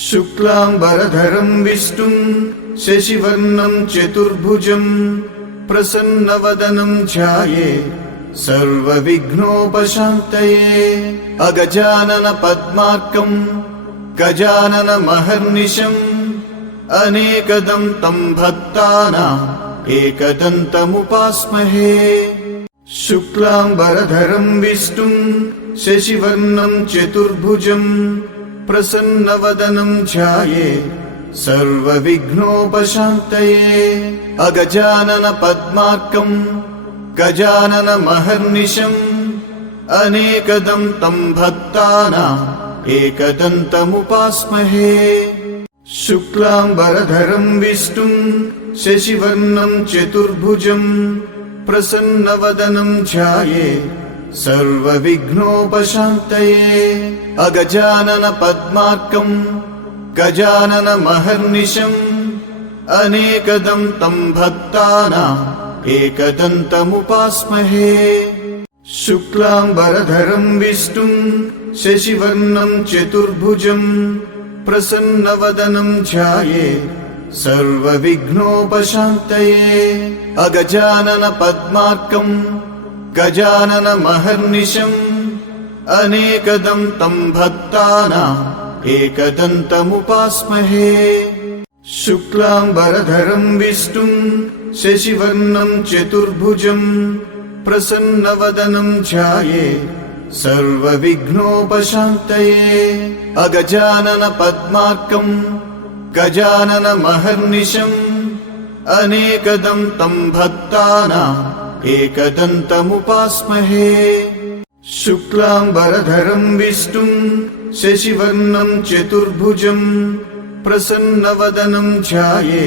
शुक्लांबरधरं विष्णुं शशिवर्णं चतुर्भुजं प्रसन्नवदनं ध्याये सर्वविघ्नोपशान्तये। अगजानन पद्मार्कं गजाननमहर्निशम् अनेकदं तं भक्तानाम् एकदन्तमुपास्महे। शुक्लांबरधरं विष्णुं शशिवर्णं चतुर्भुजं प्रसन्नवदनं ध्याये सर्वविघ्नोपशान्तये। अगजानन पद्मार्कं गजाननमहर्निशम् अनेकदं तं भक्तानाम् एकदन्तमुपास्महे। शुक्लांबरधरं विष्णुं शशिवर्णं चतुर्भुजं प्रसन्नवदनं ध्याये सर्वविघ्नोपशान्तये। अगजानन पद्मार्कं गजाननमहर्निशम् अनेकदं तं भक्तानाम् एकदन्तमुपास्महे। शुक्लांबरधरं विष्णुं शशिवर्णं चतुर्भुजं प्रसन्नवदनं ध्याये सर्वविघ्नोपशान्तये। अगजानन पद्मार्कं गजाननमहर्निशम् अनेकदं तं भक्तानाम् एकदन्तमुपास्महे। शुक्लांबरधरं विष्णुं शशिवर्णं चतुर्भुजं प्रसन्नवदनं ध्याये सर्वविघ्नोपशान्तये। अगजानन पद्मार्कं गजाननमहर्निशम् अनेकदं तं भक्तानाम् एकदन्तमुपास्महे। शुक्लांबरधरं विष्णुं शशिवर्णं चतुर्भुजं प्रसन्नवदनं ध्याये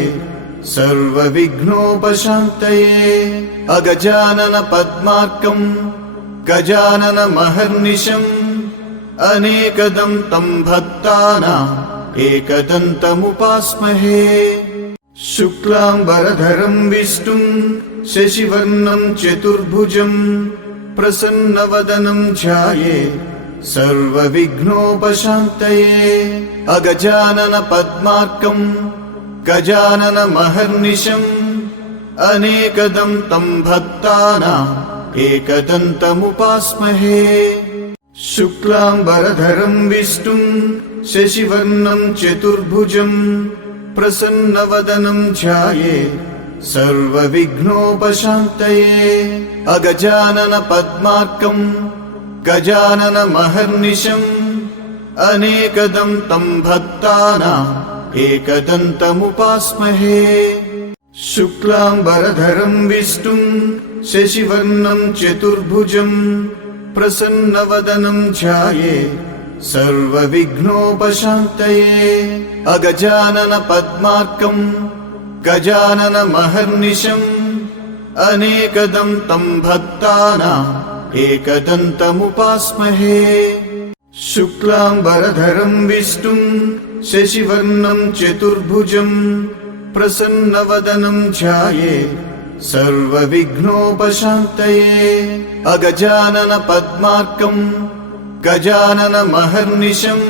सर्वविघ्नोपशान्तये। अगजानन पद्मार्कं गजाननमहर्निशम् अनेकदं तं भक्तानाम् एकदन्तमुपास्महे। शुक्लांबरधरं विष्णुं शशिवर्णं चतुर्भुजं प्रसन्नवदनं ध्याये सर्वविघ्नोपशान्तये। अगजानन पद्मार्कं गजाननमहर्निशम् अनेकदं तं भक्तानाम् एकदन्तमुपास्महे। शुक्लांबरधरं विष्णुं शशिवर्णं चतुर्भुजं प्रसन्नवदनं ध्याये सर्वविघ्नोपशान्तये। अगजानन पद्मार्कं गजाननमहर्निशम् अनेकदं तं भक्तानाम् एकदन्तमुपास्महे। शुक्लांबरधरं विष्णुं शशिवर्णं चतुर्भुजं प्रसन्नवदनं ध्याये सर्वविघ्नोपशान्तये। अगजानन पद्मार्कं गजाननमहर्निशम् अनेकदं तं भक्तानाम् एकदन्तमुपास्महे। शुक्लांबरधरं विष्णुं शशिवर्णं चतुर्भुजं प्रसन्नवदनं ध्याये सर्वविघ्नोपशान्तये। अगजानन पद्मार्कं गजाननमहर्निशम्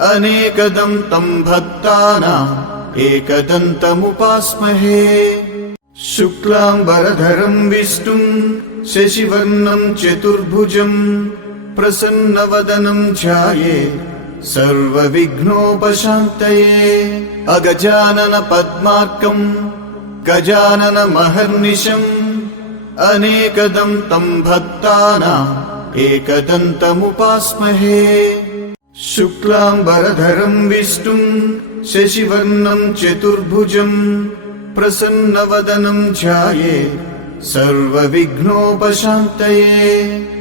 अनेकदं तं भक्तानाम् एकदन्तमुपास्महे। शुक्लांबरधरं विष्णुं शशिवर्णं चतुर्भुजं प्रसन्नवदनं ध्याये सर्वविघ्नोपशान्तये। अगजानन पद्मार्कं गजाननमहर्निशम् अनेकदं तं भक्तानाम् एकदन्तमुपास्महे। शुक्लांबरधरं विष्णुं शशिवर्णं चतुर्भुजं प्रसन्नवदनं ध्याये सर्वविघ्नोपशान्तये।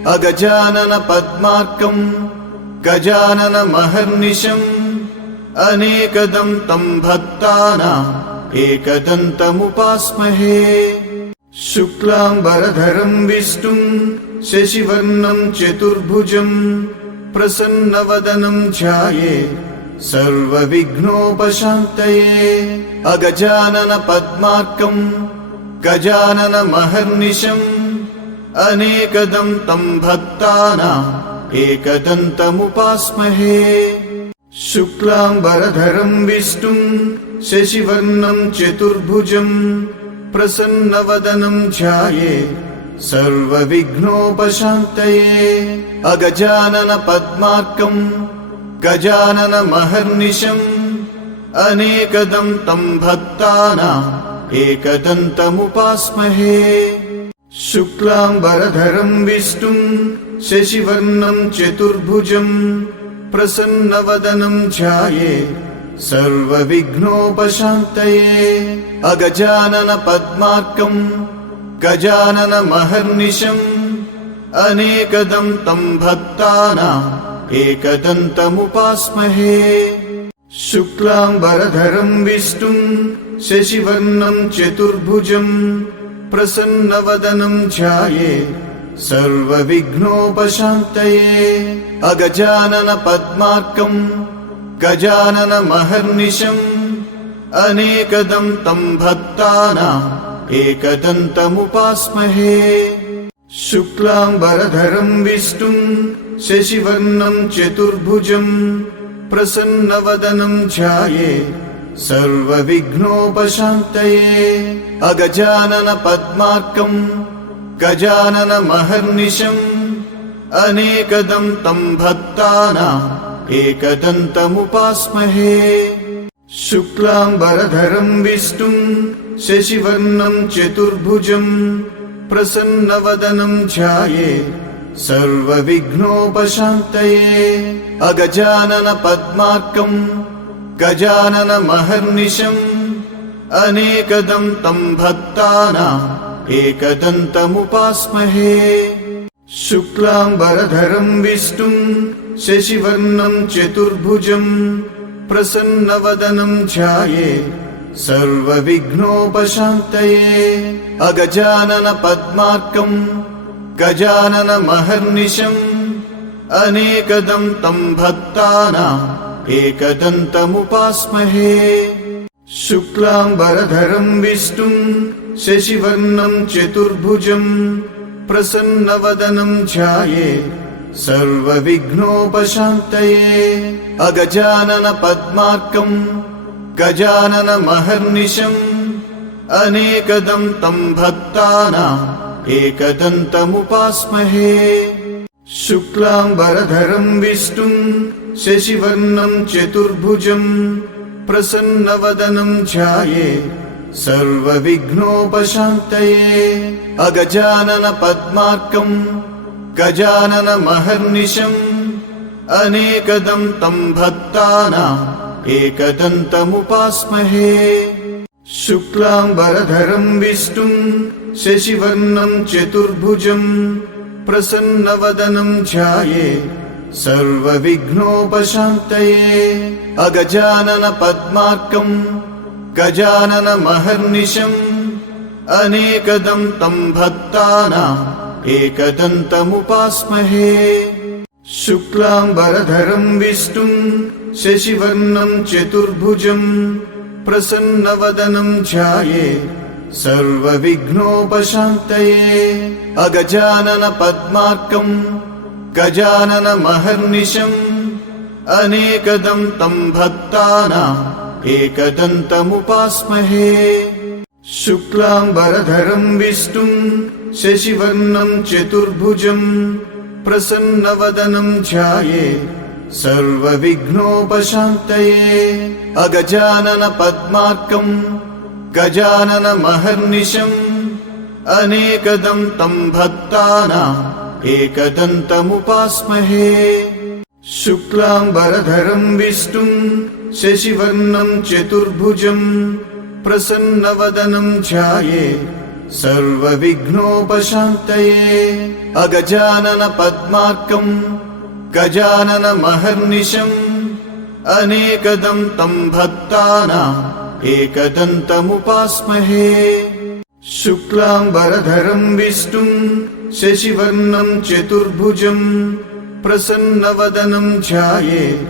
अगजानन पद्मार्कं गजाननमहर्निशम् अनेकदं तं भक्तानाम् एकदन्तमुपास्महे। शुक्लांबरधरं विष्णुं शशिवर्णं चतुर्भुजं प्रसन्नवदनं ध्याये सर्वविघ्नोपशान्तये। अगजानन पद्मार्कं गजाननमहर्निशम् अनेकदं तं भक्तानाम् एकदन्तमुपास्महे। शुक्लाम्बरधरं विष्णुं शशिवर्णं चतुर्भुजं प्रसन्नवदनं ध्यायेत् सर्वविघ्नोपशान्तये अगजानन पद्मार्कं गजाननमहर्निशम् अनेकदं तं भक्तानाम् एकदन्तमुपास्महे शुक्लाम्बरधरं विष्णुं शशिवर्णं चतुर्भुजं प्रसन्नवदनं ध्यायेत् सर्वविघ्नोपशान्तये अगजानन पद्मार्कं गजाननमहर्निशम् अनेकदं तं भक्तानाम् एकदन्तमुपास्महे शुक्लाम्बरधरं विष्णुं शशिवर्णं चतुर्भुजं प्रसन्नवदनं ध्यायेत् सर्वविघ्नोपशान्तये अगजानन पद्मार्कं गजाननमहर्निशम् अनेकदं तं भक्तानाम् एकदन्तमुपास्महे शुक्लाम्बरधरं विष्णुं शशिवर्णं चतुर्भुजं प्रसन्नवदनं ध्यायेत् सर्वविघ्नोपशान्तये अगजानन पद्मार्कं गजाननमहर्निशम् अनेकदं तं भक्तानाम् एकदन्तमुपास्महे शुक्लाम्बरधरं विष्णुं शशिवर्णं चतुर्भुजं प्रसन्नवदनं ध्यायेत् सर्वविघ्नोपशान्तये अगजानन पद्मार्कं गजाननमहर्निशम् अनेकदं तं भक्तानाम् एकदन्तमुपास्महे शुक्लाम्बरधरं विष्णुं शशिवर्णं चतुर्भुजं प्रसन्नवदनं ध्यायेत् सर्वविघ्नोपशान्तये अगजानन पद्मार्कं गजाननमहर्निशम् अनेकदं तं भक्तानाम् एकदन्तमुपास्महे शुक्लाम्बरधरं विष्णुं शशिवर्णं चतुर्भुजं प्रसन्नवदनं ध्यायेत् सर्वविघ्नोपशान्तये अगजानन पद्मार्कं गजाननमहर्निशम् अनेकदं तं भक्तानाम् एकदन्तमुपास्महे शुक्लाम्बरधरं विष्णुं शशिवर्णं चतुर्भुजं प्रसन्नवदनं ध्यायेत् सर्वविघ्नोपशान्तये अगजानन पद्मार्कं गजाननमहर्निशम् अनेकदं तं भक्तानाम् एकदन्तमुपास्महे शुक्लाम्बरधरं विष्णुं शशिवर्णं चतुर्भुजं प्रसन्नवदनं ध्यायेत् सर्वविघ्नोपशान्तये अगजानन पद्मार्कं गजाननमहर्निशम् अनेकदं तं भक्तानाम् एकदन्तमुपास्महे शुक्लाम्बरधरं विष्णुं शशिवर्णं चतुर्भुजं प्रसन्नवदनं ध्यायेत् सर्वविघ्नोपशान्तये अगजानन पद्मार्कं गजाननमहर्निशम् अनेकदं तं भक्तानाम् एकदन्तमुपास्महे शुक्लाम्बरधरं विष्णुं शशिवर्णं चतुर्भुजं प्रसन्नवदनं ध्यायेत् सर्वविघ्नोपशान्तये अगजानन पद्मार्कं गजाननमहर्निशम् अनेकदं तं भक्तानाम् एकदन्तमुपास्महे शुक्लाम्बरधरं विष्णुं शशिवर्णं चतुर्भुजं प्रसन्नवदनं ध्यायेत् सर्वविघ्नोपशान्तये अगजानन पद्मार्कं गजाननमहर्निशम् अनेकदं तं भक्तानाम् एकदन्तमुपास्महे शुक्लाम्बरधरं विष्णुं शशिवर्णं चतुर्भुजं प्रसन्नवदनं ध्यायेत्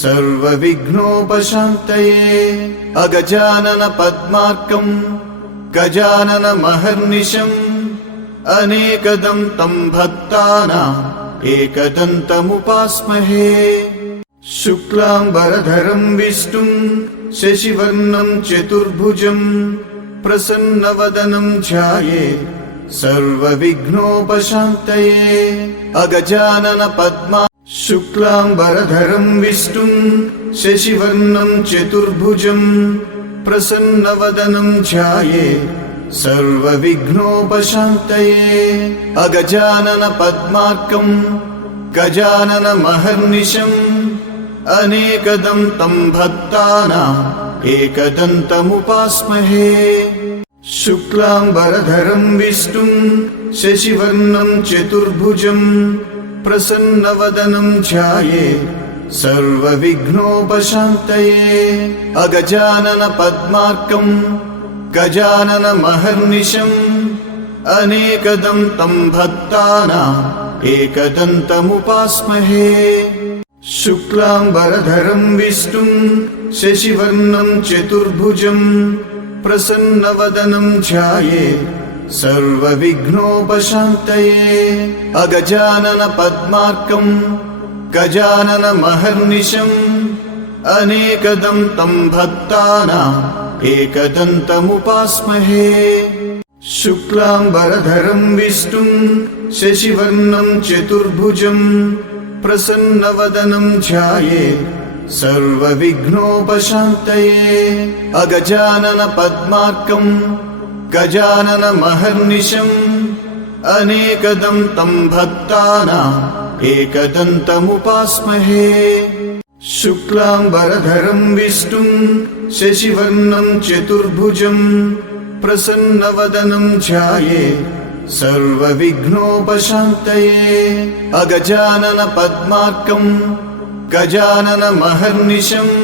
सर्वविघ्नोपशान्तये अगजानन पद्मार्कं गजाननमहर्निशम् अनेकदं तं भक्तानाम् एकदन्तमुपास्महे शुक्लाम्बरधरं विष्णुं शशिवर्णं चतुर्भुजं प्रसन्नवदनं ध्यायेत् सर्वविघ्नोपशान्तये अगजानन पद्मा शुक्लाम्बरधरं विष्णुं शशिवर्णं चतुर्भुजं प्रसन्नवदनं ध्यायेत् सर्वविघ्नोपशान्तये अगजानन पद्मार्कं गजाननमहर्निशम् अनेकदं तं भक्तानाम् एकदन्तमुपास्महे शुक्लाम्बरधरं विष्णुं शशिवर्णं चतुर्भुजं प्रसन्नवदनं ध्यायेत् सर्वविघ्नोपशान्तये अगजानन पद्मार्कं गजाननमहर्निशम् अनेकदं तं भक्तानाम् एकदन्तमुपास्महे शुक्लाम्बरधरं विष्णुं शशिवर्णं चतुर्भुजं प्रसन्नवदनं ध्यायेत् सर्वविघ्नोपशान्तये अगजानन पद्मार्कं गजाननमहर्निशम् अनेकदं तं भक्तानाम् एकदन्तमुपास्महे शुक्लाम्बरधरं विष्णुं शशिवर्णं चतुर्भुजं प्रसन्नवदनं ध्यायेत् सर्वविघ्नोपशान्तये अगजानन पद्मार्कं गजाननमहर्निशम् अनेकदं तं भक्तानाम् एकदन्तमुपास्महे शुक्लाम्बरधरं विष्णुं शशिवर्णं चतुर्भुजं प्रसन्नवदनं ध्यायेत् सर्वविघ्नोपशान्तये अगजानन पद्मार्कं गजाननमहर्निशम्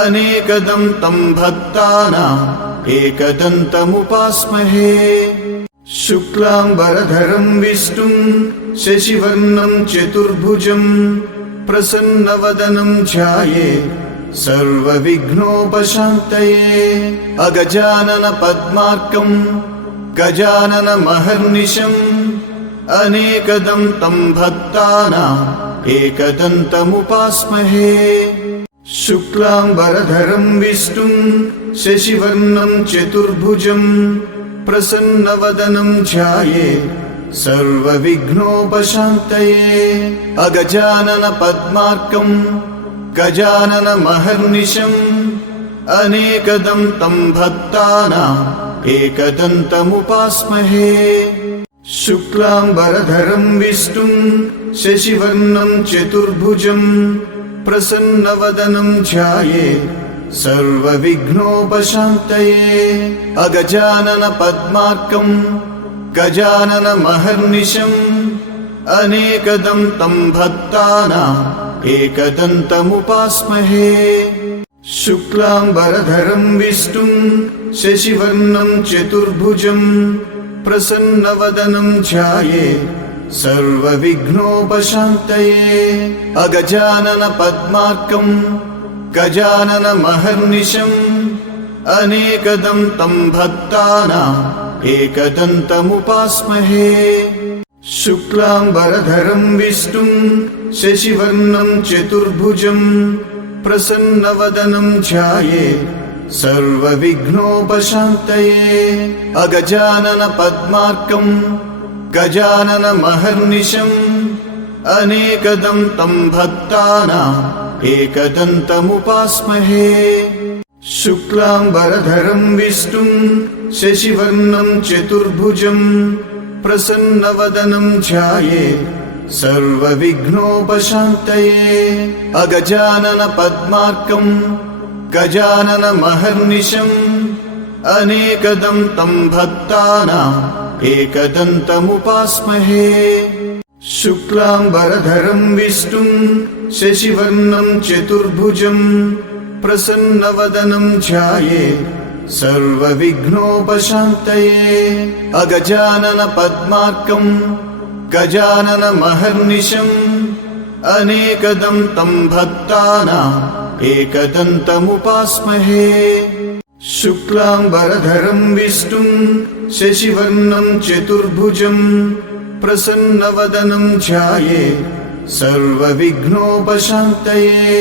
अनेकदं तं भक्तानाम् एकदन्तमुपास्महे शुक्लाम्बरधरं विष्णुं शशिवर्णं चतुर्भुजं प्रसन्नवदनं ध्यायेत् सर्वविघ्नोपशान्तये अगजानन पद्मार्कं गजाननमहर्निशम् अनेकदं तं भक्तानाम् एकदन्तमुपास्महे शुक्लाम्बरधरं विष्णुं शशिवर्णं चतुर्भुजं प्रसन्नवदनं ध्यायेत् सर्वविघ्नोपशान्तये अगजानन पद्मार्कं गजाननमहर्निशम् अनेकदं तं भक्तानाम् एकदन्तमुपास्महे शुक्लाम्बरधरं विष्णुं शशिवर्णं चतुर्भुजं प्रसन्नवदनं ध्यायेत् सर्वविघ्नोपशान्तये अगजानन पद्मार्कं गजाननमहर्निशम् अनेकदं तं भक्तानाम् एकदन्तमुपास्महे शुक्लाम्बरधरं विष्णुं शशिवर्णं चतुर्भुजं प्रसन्नवदनं ध्यायेत् सर्वविघ्नोपशान्तये अगजानन पद्मार्कं गजाननमहर्निशम् अनेकदं तं भक्तानाम् एकदन्तमुपास्महे शुक्लाम्बरधरं विष्णुं शशिवर्णं चतुर्भुजं प्रसन्नवदनं ध्यायेत् सर्वविघ्नोपशान्तये अगजानन पद्मार्कं गजाननमहर्निशम् अनेकदं तं भक्तानाम् एकदन्तमुपास्महे शुक्लाम्बरधरं विष्णुं शशिवर्णं चतुर्भुजं प्रसन्नवदनं ध्यायेत् सर्वविघ्नोपशान्तये अगजानन पद्मार्कं गजाननमहर्निशम् अनेकदं तं भक्तानाम् एकदन्तमुपास्महे शुक्लाम्बरधरं विष्णुं शशिवर्णं चतुर्भुजं प्रसन्नवदनं ध्यायेत् सर्वविघ्नोपशान्तये अगजानन पद्मार्कं गजाननमहर्निशम् अनेकदं तं भक्तानाम् एकदन्तमुपास्महे शुक्लाम्बरधरं विष्णुं शशिवर्णं चतुर्भुजं प्रसन्नवदनं ध्यायेत् सर्वविघ्नोपशान्तये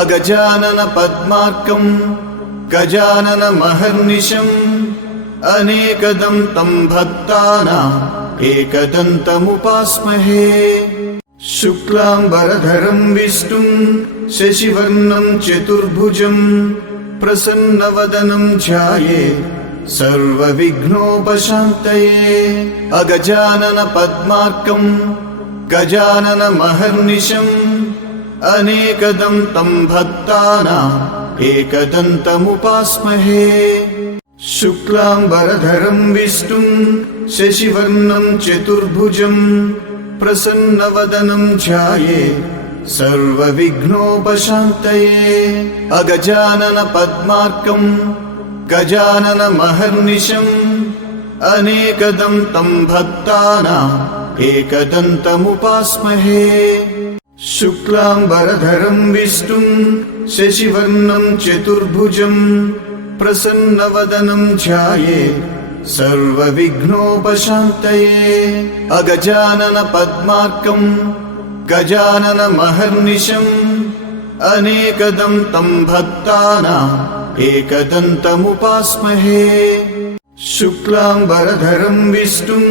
अगजानन पद्मार्कं गजाननमहर्निशम् अनेकदं तं भक्तानाम् एकदन्तमुपास्महे शुक्लाम्बरधरं विष्णुं शशिवर्णं चतुर्भुजं प्रसन्नवदनं ध्यायेत् सर्वविघ्नोपशान्तये अगजानन पद्मार्कं गजाननमहर्निशम् अनेकदं तं भक्तानाम् एकदन्तमुपास्महे शुक्लाम्बरधरं विष्णुं शशिवर्णं चतुर्भुजं प्रसन्नवदनं ध्यायेत् सर्वविघ्नोपशान्तये अगजानन पद्मार्कं गजाननमहर्निशम् अनेकदं तं भक्तानाम् एकदन्तमुपास्महे शुक्लाम्बरधरं विष्णुं शशिवर्णं चतुर्भुजं प्रसन्नवदनं ध्यायेत् सर्वविघ्नोपशान्तये अगजानन पद्मार्कं गजाननमहर्निशम् अनेकदं तं भक्तानाम् एकदन्तमुपास्महे शुक्लाम्बरधरं विष्णुं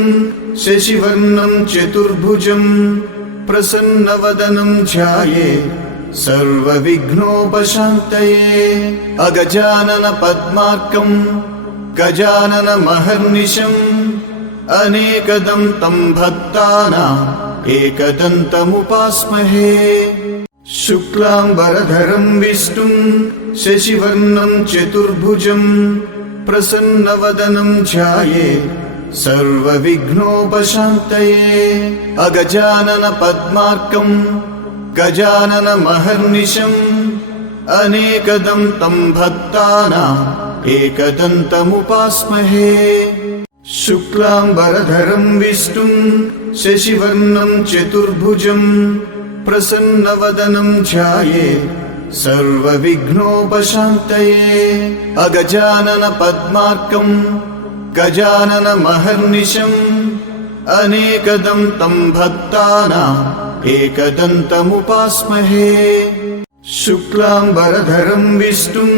शशिवर्णं चतुर्भुजं प्रसन्नवदनं ध्यायेत् सर्वविघ्नोपशान्तये अगजानन पद्मार्कं गजाननमहर्निशम् अनेकदं तं भक्तानाम् एकदन्तमुपास्महे शुक्लाम्बरधरं विष्णुं शशिवर्णं चतुर्भुजं प्रसन्नवदनं ध्यायेत् सर्वविघ्नोपशान्तये अगजानन पद्मार्कं गजाननमहर्निशम् अनेकदं तं भक्तानाम् एकदन्तमुपास्महे शुक्लाम्बरधरं विष्णुं शशिवर्णं चतुर्भुजं प्रसन्नवदनं ध्यायेत् सर्वविघ्नोपशान्तये अगजानन पद्मार्कं गजाननमहर्निशम् अनेकदं तं भक्तानाम् एकदन्तमुपास्महे शुक्लाम्बरधरं विष्णुं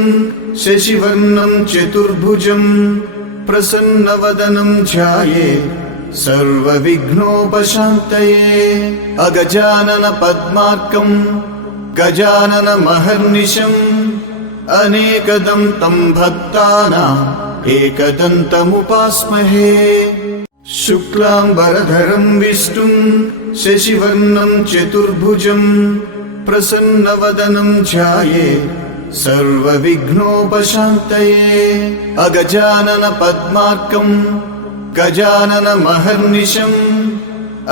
शशिवर्णं चतुर्भुजं प्रसन्नवदनं ध्यायेत् सर्वविघ्नोपशान्तये अगजानन पद्मार्कं गजाननमहर्निशम् अनेकदं तं भक्तानाम् एकदन्तमुपास्महे शुक्लाम्बरधरं विष्णुं शशिवर्णं चतुर्भुजं प्रसन्नवदनं ध्यायेत् सर्वविघ्नोपशान्तये अगजानन पद्मार्कं गजाननमहर्निशम्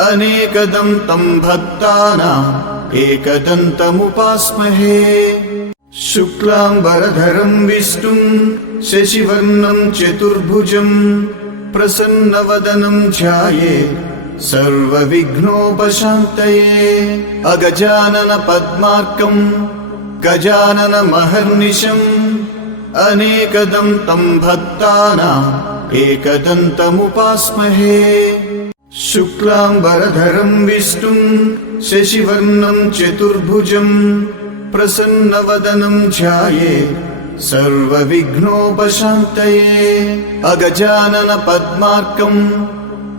अनेकदं तं भक्तानाम् एकदन्तमुपास्महे शुक्लाम्बरधरं विष्णुं शशिवर्णं चतुर्भुजं प्रसन्नवदनं ध्यायेत् सर्वविघ्नोपशान्तये अगजानन पद्मार्कं गजाननमहर्निशम् अनेकदं तं भक्तानाम् एकदन्तमुपास्महे शुक्लाम्बरधरं विष्णुं शशिवर्णं चतुर्भुजं प्रसन्नवदनं ध्यायेत् सर्वविघ्नोपशान्तये अगजानन पद्मार्कं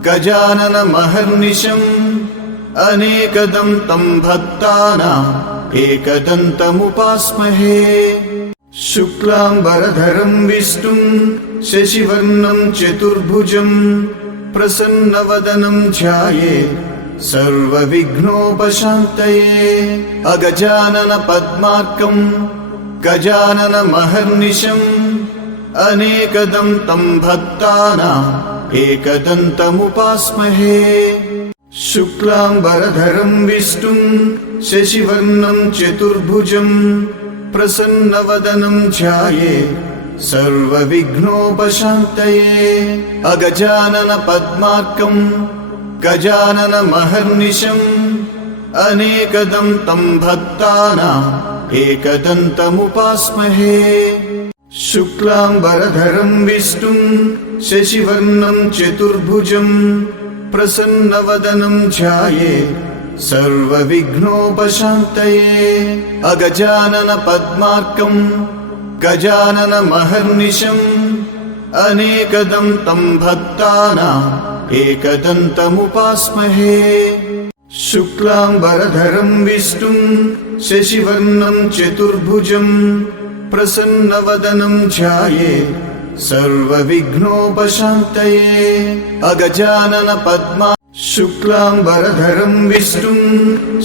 गजाननमहर्निशम् अनेकदं तं भक्तानाम् एकदन्तमुपास्महे शुक्लाम्बरधरं विष्णुं शशिवर्णं चतुर्भुजं प्रसन्नवदनं ध्यायेत् सर्वविघ्नोपशान्तये अगजानन पद्मार्कं गजाननमहर्निशम् अनेकदं तं भक्तानाम् एकदन्तमुपास्महे शुक्लाम्बरधरं विष्णुं शशिवर्णं चतुर्भुजं प्रसन्नवदनं ध्यायेत् सर्वविघ्नोपशान्तये अगजानन पद्मार्कं गजाननमहर्निशम् अनेकदं तं भक्तानाम् एकदन्तमुपास्महे शुक्लाम्बरधरं विष्णुं शशिवर्णं चतुर्भुजं प्रसन्नवदनं ध्यायेत् सर्वविघ्नोपशान्तये अगजानन पद्मार्कं गजाननमहर्निशम् अनेकदं तं भक्तानाम् एकदन्तमुपास्महे शुक्लाम्बरधरं विष्णुं शशिवर्णं चतुर्भुजं प्रसन्नवदनं ध्यायेत् सर्वविघ्नोपशान्तये अगजानन पद्मा शुक्लाम्बरधरं विष्णुं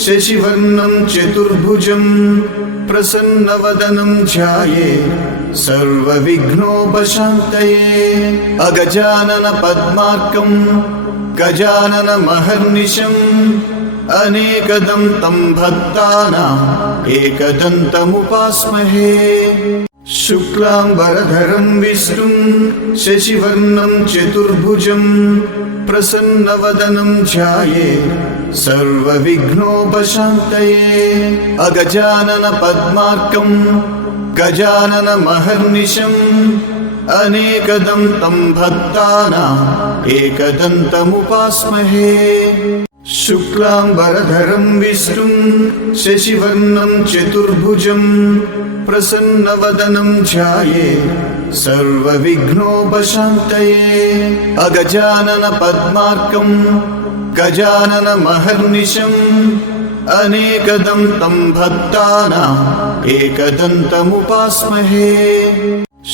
शशिवर्णं चतुर्भुजं प्रसन्नवदनं ध्यायेत् सर्वविघ्नोपशान्तये अगजानन पद्मार्कं गजाननमहर्निशम् अनेकदं तं भक्तानाम् एकदन्तमुपास्महे शुक्लाम्बरधरं विष्णुं शशिवर्णं चतुर्भुजं प्रसन्नवदनं ध्यायेत् सर्वविघ्नोपशान्तये अगजानन पद्मार्कं गजाननमहर्निशम् अनेकदं तं भक्तानाम् एकदन्तमुपास्महे शुक्लाम्बरधरं विष्णुं शशिवर्णं चतुर्भुजं प्रसन्नवदनं ध्यायेत् सर्वविघ्नोपशान्तये अगजानन पद्मार्कं गजाननमहर्निशम् अनेकदं तं भक्तानाम् एकदन्तमुपास्महे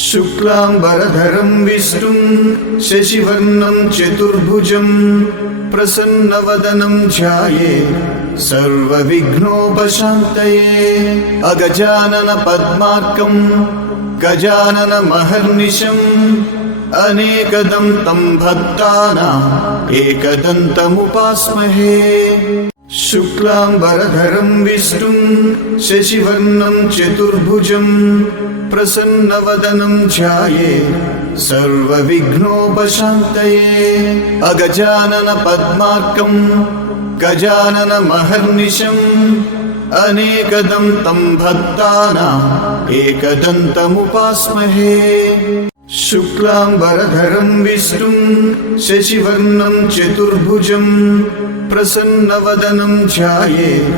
शुक्लाम्बरधरं विष्णुं शशिवर्णं चतुर्भुजं प्रसन्नवदनं ध्यायेत् सर्वविघ्नोपशान्तये अगजानन पद्मार्कं गजाननमहर्निशम् अनेकदं तं भक्तानाम् एकदन्तमुपास्महे शुक्लाम्बरधरं विष्णुं शशिवर्णं चतुर्भुजं प्रसन्नवदनं ध्यायेत् सर्वविघ्नोपशान्तये अगजानन पद्मार्कं गजाननमहर्निशम् अनेकदं तं भक्तानाम् एकदन्तमुपास्महे शुक्लाम्बरधरं विष्णुं शशिवर्णं चतुर्भुजं प्रसन्नवदनं ध्यायेत्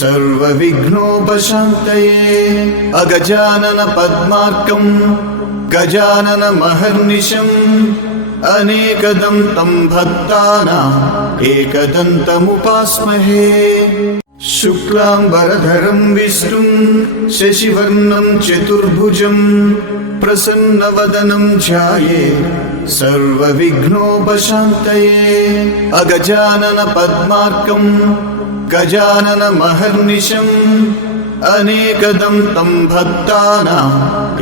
सर्वविघ्नोपशान्तये अगजानन पद्मार्कं गजाननमहर्निशम् अनेकदं तं भक्तानाम् एकदन्तमुपास्महे शुक्लाम्बरधरं विष्णुं शशिवर्णं चतुर्भुजं प्रसन्नवदनं ध्यायेत् सर्वविघ्नोपशान्तये अगजानन पद्मार्कं गजाननमहर्निशम् अनेकदं तं भक्तानाम्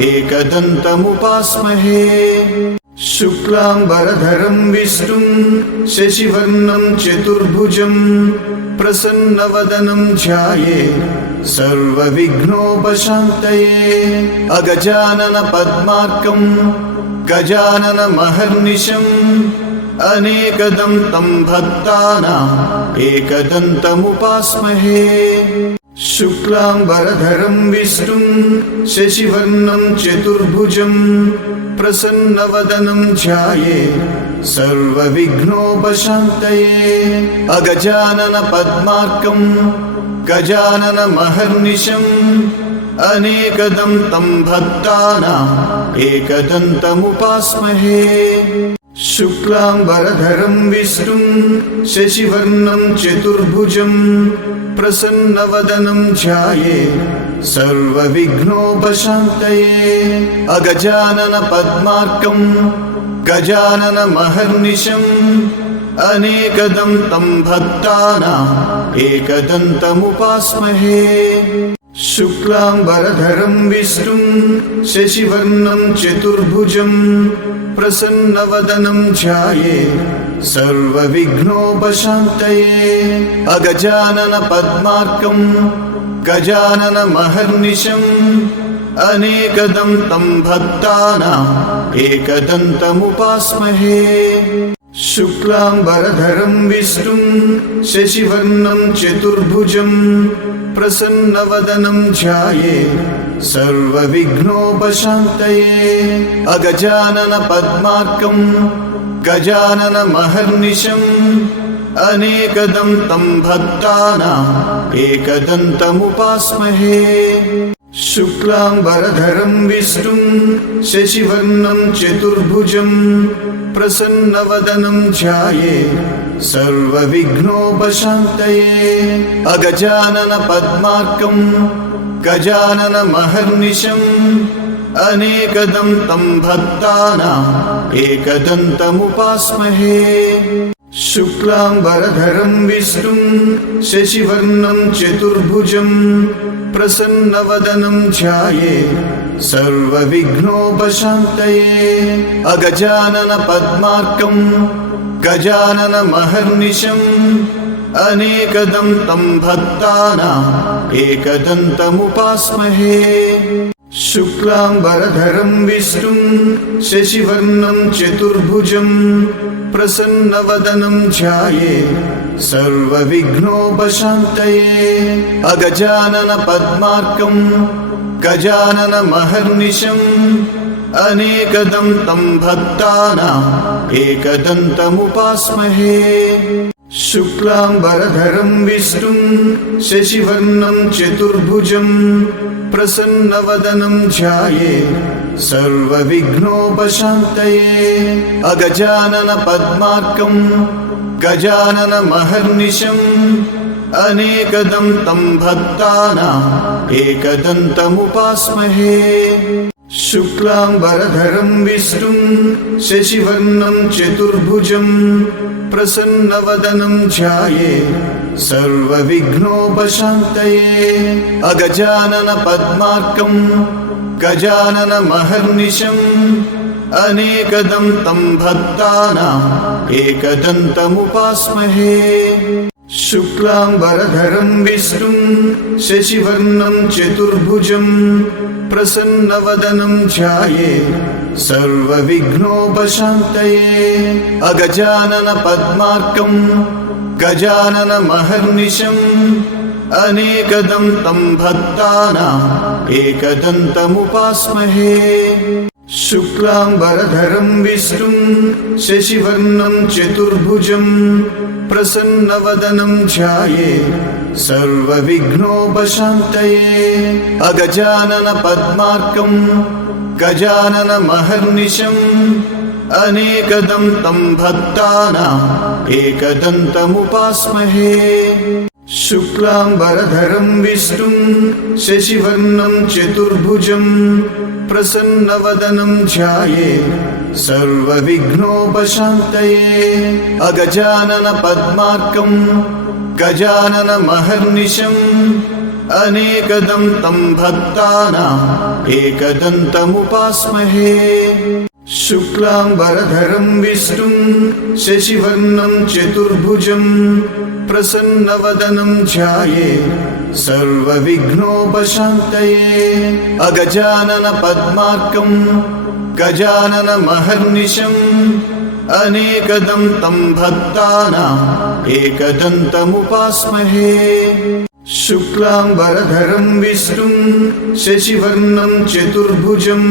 एकदन्तमुपास्महे शुक्लाम्बरधरं विष्णुं शशिवर्णं चतुर्भुजं प्रसन्नवदनं ध्यायेत् सर्वविघ्नोपशान्तये अगजानन पद्मार्कं गजाननमहर्निशम् अनेकदं तं भक्तानाम् एकदन्तमुपास्महे शुक्लाम्बरधरं विष्णुं शशिवर्णं चतुर्भुजं प्रसन्नवदनं ध्यायेत् सर्वविघ्नोपशान्तये अगजानन पद्मार्कं गजाननमहर्निशम् अनेकदं तं भक्तानाम् एकदन्तमुपास्महे शुक्लाम्बरधरं विष्णुं शशिवर्णं चतुर्भुजं प्रसन्नवदनं ध्यायेत् सर्वविघ्नोपशान्तये अगजानन पद्मार्कं गजाननमहर्निशम् अनेकदं तं भक्तानाम् एकदन्तमुपास्महे शुक्लाम्बरधरं विष्णुं शशिवर्णं चतुर्भुजं प्रसन्नवदनं ध्यायेत् सर्वविघ्नोपशान्तये अगजानन पद्मार्कं गजाननमहर्निशम् अनेकदं तं भक्तानाम् एकदन्तमुपास्महे शुक्लाम्बरधरं विष्णुं शशिवर्णं चतुर्भुजं प्रसन्नवदनं ध्यायेत् सर्वविघ्नोपशान्तये अगजानन पद्मार्कं गजाननमहर्निशम् अनेकदं तं भक्तानाम् एकदन्तमुपास्महे शुक्लाम्बरधरं विष्णुं शशिवर्णं चतुर्भुजं प्रसन्नवदनं ध्यायेत् सर्वविघ्नोपशान्तये अगजानन पद्मार्कं गजाननमहर्निशम् अनेकदं तं भक्तानाम् एकदन्तमुपास्महे शुक्लाम्बरधरं विष्णुं शशिवर्णं चतुर्भुजं प्रसन्नवदनं ध्यायेत् सर्वविघ्नोपशान्तये अगजानन पद्मार्कं गजाननमहर्निशम् अनेकदं तं भक्तानाम् एकदन्तमुपास्महे शुक्लाम्बरधरं विष्णुं शशिवर्णं चतुर्भुजं प्रसन्नवदनं ध्यायेत् सर्वविघ्नोपशान्तये अगजानन पद्मार्कं गजाननमहर्निशम् अनेकदं तं भक्तानाम् एकदन्तमुपास्महे शुक्लाम्बरधरं विष्णुं शशिवर्णं चतुर्भुजं प्रसन्नवदनं ध्यायेत् सर्वविघ्नोपशान्तये अगजानन पद्मार्कं गजाननमहर्निशम् अनेकदं तं भक्तानाम् एकदन्तमुपास्महे शुक्लाम्बरधरं विष्णुं शशिवर्णं चतुर्भुजं प्रसन्नवदनं ध्यायेत् सर्वविघ्नोपशान्तये अगजानन पद्मार्कं गजाननमहर्निशम् अनेकदं तं भक्तानाम् एकदन्तमुपास्महे शुक्लाम्बरधरं विष्णुं शशिवर्णं चतुर्भुजं प्रसन्नवदनं ध्यायेत् सर्वविघ्नोपशान्तये अगजानन पद्मार्कं गजाननमहर्निशम् अनेकदं तं भक्तानाम् एकदन्तमुपास्महे शुक्लाम्बरधरं विष्णुं शशिवर्णं चतुर्भुजं प्रसन्नवदनं ध्यायेत् सर्वविघ्नोपशान्तये अगजानन पद्मार्कं गजाननमहर्निशम् अनेकदं तं भक्तानाम् एकदन्तमुपास्महे शुक्लाम्बरधरं विष्णुं शशिवर्णं चतुर्भुजं प्रसन्नवदनं ध्यायेत् सर्वविघ्नोपशान्तये अगजानन पद्मार्कं गजाननमहर्निशम् अनेकदं तं भक्तानाम् एकदन्तमुपास्महे शुक्लाम्बरधरं विष्णुं शशिवर्णं चतुर्भुजं प्रसन्नवदनं ध्यायेत् सर्वविघ्नोपशान्तये अगजानन पद्मार्कं गजाननमहर्निशम् अनेकदं तं भक्तानाम् एकदन्तमुपास्महे शुक्लाम्बरधरं विष्णुं शशिवर्णं चतुर्भुजं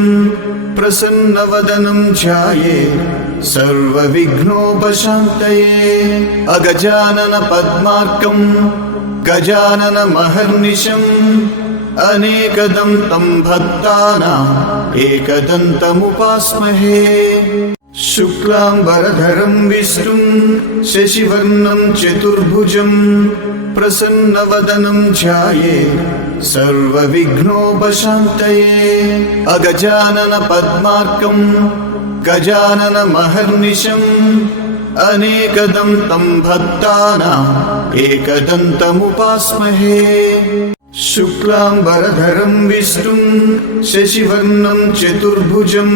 प्रसन्नवदनं ध्यायेत् सर्वविघ्नोपशान्तये अगजानन पद्मार्कं गजाननमहर्निशम् अनेकदं तं भक्तानाम् एकदन्तमुपास्महे शुक्लाम्बरधरं विष्णुं शशिवर्णं चतुर्भुजं प्रसन्नवदनं ध्यायेत् सर्वविघ्नोपशान्तये अगजानन पद्मार्कं गजाननमहर्निशम् अनेकदं तं भक्तानाम् एकदन्तमुपास्महे शुक्लाम्बरधरं विष्णुं शशिवर्णं चतुर्भुजं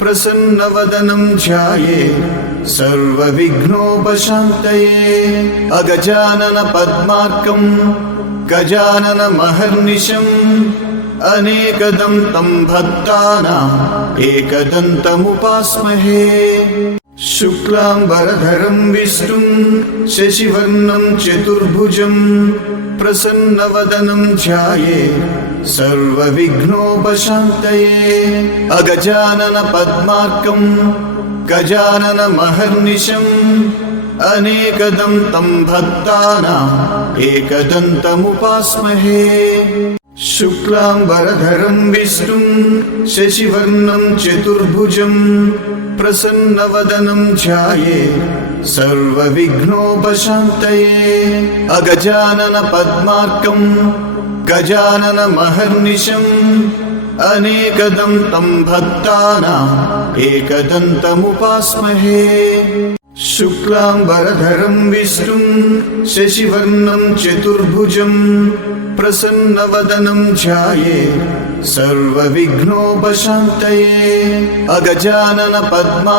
प्रसन्नवदनं ध्यायेत् सर्वविघ्नोपशान्तये अगजानन पद्मार्कं गजाननमहर्निशम् अनेकदं तं भक्तानाम् एकदन्तमुपास्महे शुक्लाम्बरधरं विष्णुं शशिवर्णं चतुर्भुजं प्रसन्नवदनं ध्यायेत् सर्वविघ्नोपशान्तये अगजानन पद्मार्कं गजाननमहर्निशम् अनेकदं तं भक्तानाम् एकदन्तमुपास्महे शुक्लाम्बरधरं विष्णुं शशिवर्णं चतुर्भुजं प्रसन्नवदनं ध्यायेत् सर्वविघ्नोपशान्तये अगजानन पद्मार्कं गजाननमहर्निशम् अनेकदं तं भक्तानाम् एकदन्तमुपास्महे शुक्लाम्बरधरं विष्णुं शशिवर्णं चतुर्भुजं प्रसन्नवदनं ध्यायेत् सर्वविघ्नोपशान्तये अगजानन पद्मा